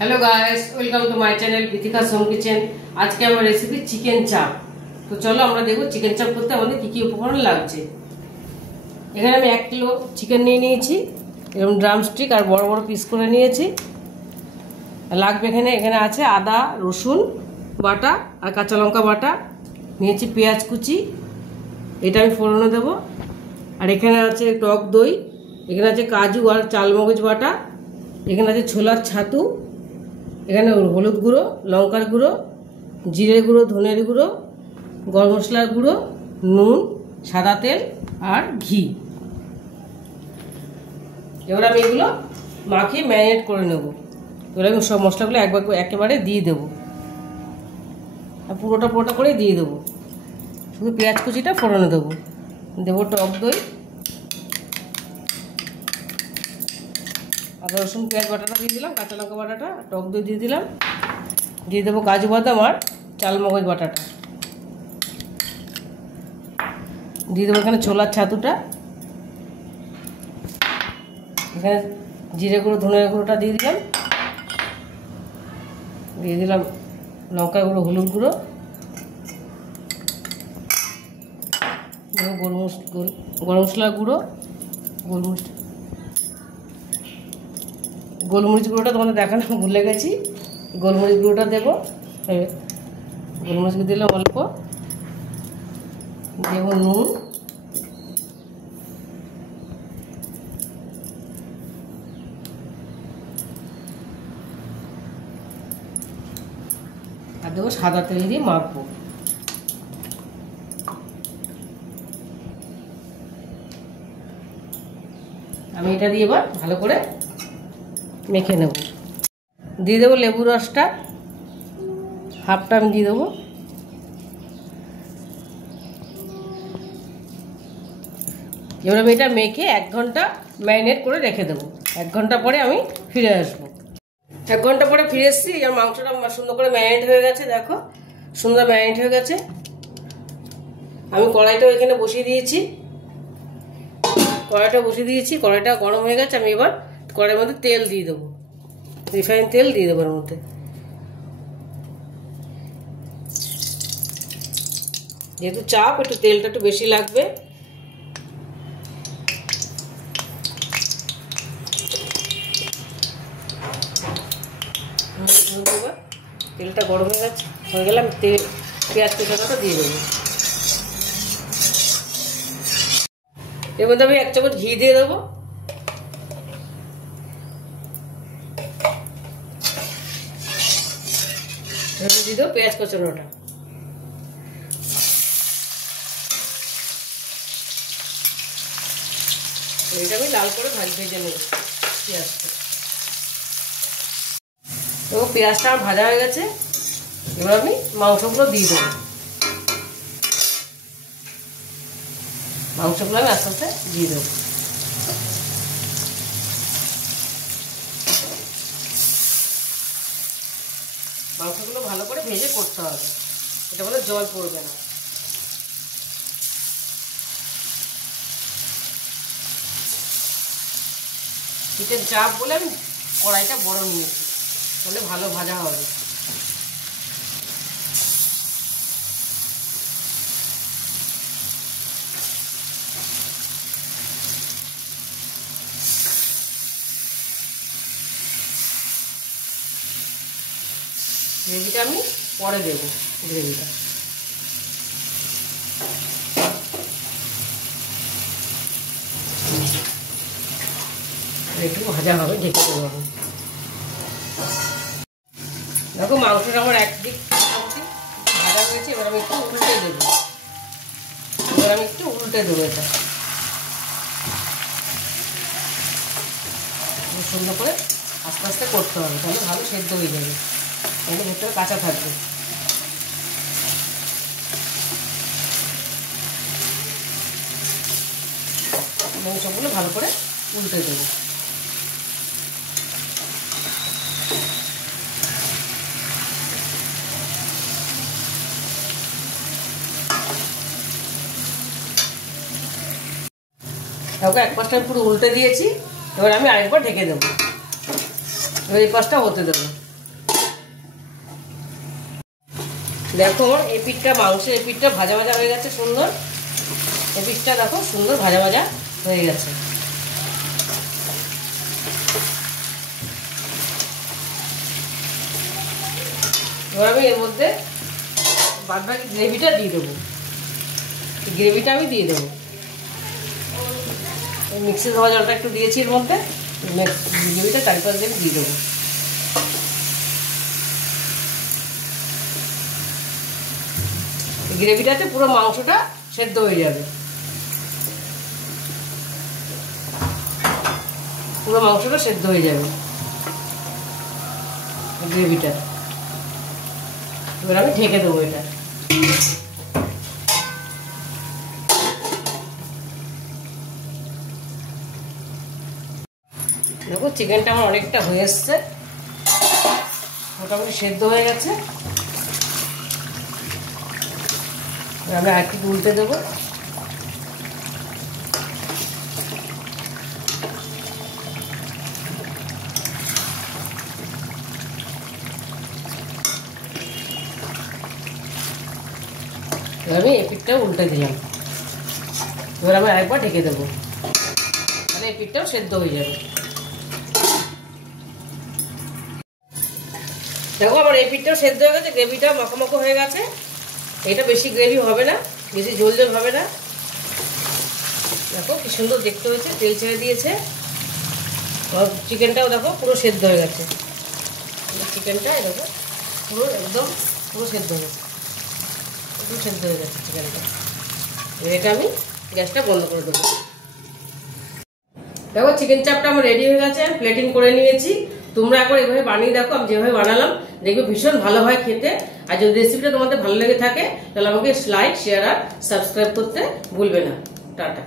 Hello guys, welcome to my channel Vithika home kitchen. आज के हमारा रेसिपी चिकेन चाप। तो चलो আমরা দেখব চিকেন চাপ করতে আমাদের কি কি উপকরণ লাগছে। এখানে আমি 1 কিলো চিকেন নিয়ে নিয়েছি, এরকম ড্রামস্টিক আর বড় বড় পিস করে নিয়েছি। লাগবে এখানে আছে আদা রসুন বাটা আর কাঁচা লঙ্কা বাটা, নিয়েছি পেঁয়াজ কুচি, এটা আমি ফোড়নে দেব। আর এখানে আছে টক দই, এখানে আছে কাজু আর চালমগজ বাটা, এখানে আছে ছোলার ছাতু, এখানে হলুদ গুঁড়ো, লঙ্কার গুঁড়ো, জিরে গুঁড়ো, ধনের গুঁড়ো, গরম মশলার গুঁড়ো, নুন, সাদা তেল আর ঘি। এবার আমি এগুলো মাখিয়ে ম্যারিনেট করে নেব। এবার আমি সব মশলাগুলো একেবারে দিয়ে দেবো, পুরোটা করে দিয়ে দেবো। শুধু পেঁয়াজ কুচিটা ফোড়নে দেবো। দেবো টক দই, আদা রসুন পেঁয়াজ বাটাটা দিয়ে দিলাম, কাঁচা লঙ্কা বাটাটা, টক দই দিয়ে দিলাম, দিয়ে দেবো কাজু বাদাম আর চালমগজ বাটাটা, দিয়ে দেবো এখানে ছোলার ছাতুটা, এখানে জিরে গুঁড়ো ধনের গুঁড়োটা দিয়ে দিলাম লঙ্কা গুঁড়ো, হলুদ গুঁড়ো, দেবো গরম মশলার গুঁড়ো, গোলমরিচ গুঁড়োটা তোমাদের দেখানো ভুলে গেছি, গোলমরিচ গুঁড়োটা দেবো। গোলমরিচ দিলাম অল্প, দেবো নুন, আর দেবো সাদা তেল দিয়ে মাখবো। আমি এটা দিয়ে এবার ভালো করে মেখে নেব। দিয়ে দেবো লেবু রসটা, হাফটা আমি দিয়ে দেবো। এবার আমি এটা মেখে 1 ঘন্টা ম্যারিনেট করে রেখে দেবো। 1 ঘন্টা পরে আমি ফিরে আসবো। 1 ঘন্টা পরে ফিরে এসেছি। আর মাংসটা সুন্দর করে ম্যারিনেট হয়ে গেছে, দেখো সুন্দর ম্যারিনেট হয়ে গেছে। আমি কড়াইটাও এখানে বসিয়ে দিয়েছি, কড়াইটা গরম হয়ে গেছে। আমি এবার কড়াইয়ের মধ্যে তেল দিয়ে দেবো, রিফাইন তেল দিয়ে দেবো এর মধ্যে। যেহেতু চাপ, একটু তেলটা একটু বেশি লাগবে। তেলটা গরম হয়ে গেলে আমি পেঁয়াজ কুচাটা দিয়ে দেবো। এর মধ্যে আমি 1 চামচ ঘি দিয়ে দেবো। দিয়ে দেবো পেঁয়াজ কুচানোটা। এটা আমি লাল করে ভেজে নেব পেঁয়াজটা। তো পেঁয়াজটা আমার ভাজা হয়ে গেছে। এবার আমি মাংসগুলো দিয়ে দেবো। মাংসগুলো আমি আস্তে আস্তে দিয়ে দেবো। মাংসগুলো ভালো করে ভেজে করতে হবে, এটা বলে জল পড়বে না। চিকেন চাপ বলে আমি কড়াইটা বড় নিয়েছি, তাহলে ভালো ভাজা হবে। গ্রেভিটা আমি পরে দেবো। গ্রেভিটা একটু ভাজা হবে, ঢেকে দেবো আমি। দেখো মাংসটা আমার একদিক ভাজা হয়েছে। এবার আমি একটু উল্টে দেবো। এটা সুন্দর করে আস্তে আস্তে করতে হবে, তাহলে ভালো সেদ্ধ হয়ে যাবে, তাহলে ভেতরে কাঁচা থাকবে। সবগুলো ভালো করে উল্টে দেবো। ওকে 1 পাশটা পুরো উল্টে দিয়েছি। এবার আমি আরেকবার ঢেকে দেবো। এবার এই পাশটা হতে দেবো। দেখো এই পিঠটা, মাংসের এই পিঠটা ভাজা ভাজা হয়ে গেছে সুন্দর। এই পিঠটা দেখো সুন্দর ভাজা ভাজা হয়ে গেছে। এবার আমি এর মধ্যে বাদ বাকি গ্রেভিটা দিয়ে দেবো। গ্রেভিটা আমি দিয়ে দেবো। মিক্সি ধোয়া জলটা একটু দিয়েছি এর মধ্যে, গ্রেভিটা চারিপাশ দিয়ে দিয়ে দেবো। গ্রেভিটাতে পুরো মাংসটা সেদ্ধ হয়ে যাবে, পুরো মাংসটা সেদ্ধ হয়ে যাবে গ্রেভিটা। এবার আমি ঢেকে দেবো এটা। দেখো চিকেনটা আমার অনেকটা হয়ে এসছে, মোটামুটি সেদ্ধ হয়ে গেছে। আমি আর একটু উল্টে দেবো। আমি এই পিঠটাও উল্টে দিলাম। এবার আমি আরেকবার ঢেকে দেবো, তাহলে এই পিঠটাও সেদ্ধ হয়ে যাবে। দেখো আমার এই পিঠটাও সেদ্ধ হয়ে গেছে, গ্রেভিটাও মাখামাখো হয়ে গেছে। এটা বেশি গ্রেভি হবে না, বেশি ঝোল ঝোল হবে না। দেখো কি সুন্দর দেখতে হয়েছে, তেল ছেড়ে দিয়েছে। চিকেনটাও দেখো পুরো সেদ্ধ হয়ে গেছে। চিকেনটা দেখো পুরো একদম পুরো সেদ্ধ হয়ে গেছে, পুরো সেদ্ধ হয়ে গেছে চিকেনটা। এটা আমি গ্যাসটা বন্ধ করে দেবো। দেখো চিকেন চাপটা আমার রেডি হয়ে গেছে, প্লেটিং করে নিয়েছি। তোমরা একবার এভাবে বানিয়ে দেখো, আমি যেভাবে বানালাম, দেখবে ভীষণ ভালো হয় খেতে। আর যদি রেসিপিটা তোমাদের ভালো লেগে থাকে তাহলে আমাকে লাইক, শেয়ার আর সাবস্ক্রাইব করতে ভুলবে না। টাটা।